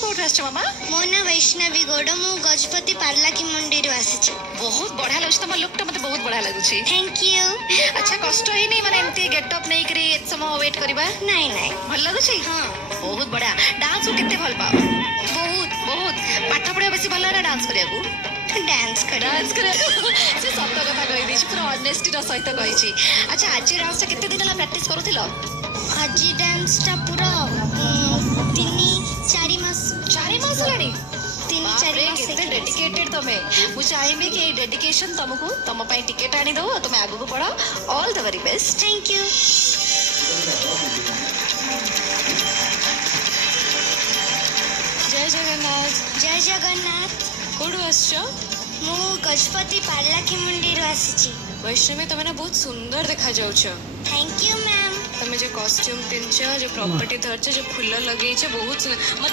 कोठ आछ मामा मो ना वैष्णवी गौड़ मु गजपति पार्लाखी मंडी आसी। बहुत बढ़िया लगुच तुम लुक टा मते बहुत बढ़िया लगुची थैंक यू। अच्छा कष्ट ही नहीं माने एमती गेटअप नहीं करी एत समय वेट करबा नहीं नहीं भल लगुची हाँ बहुत बढ़िया डांस को कितने भल पाओ बहुत बहुत पाठ पढ़िया बेसी भल ना डांस करिया को डांस कर डांस करिया से सत कथा कहि दी पूरा ऑनेस्टी रा सहित कहिची अच्छा आज डांस टा कितने दिन ला प्रैक्टिस करूथिलो आज डांस टा पूरा 3-4 मास 4 मास लानी 3-4 मास केते डेडिकेटेड तमे मु चाहेबे कि डेडिकेशन तुमको तुम पई टिकट आनी दो तुम आगु को पढ़ो all the very best thank you. जय जगन्नाथ जय जगन्नाथ कोडु आछो मु गजपति पार्लाखी मंडी आसी। वैष्णवी तमे ना बहुत सुंदर देखा जाउछो थैंक यू मैम। तमे जो कॉस्ट्यूम पिनछ जो प्रॉपर्टी धरछ जो फूल लगेछ बहुत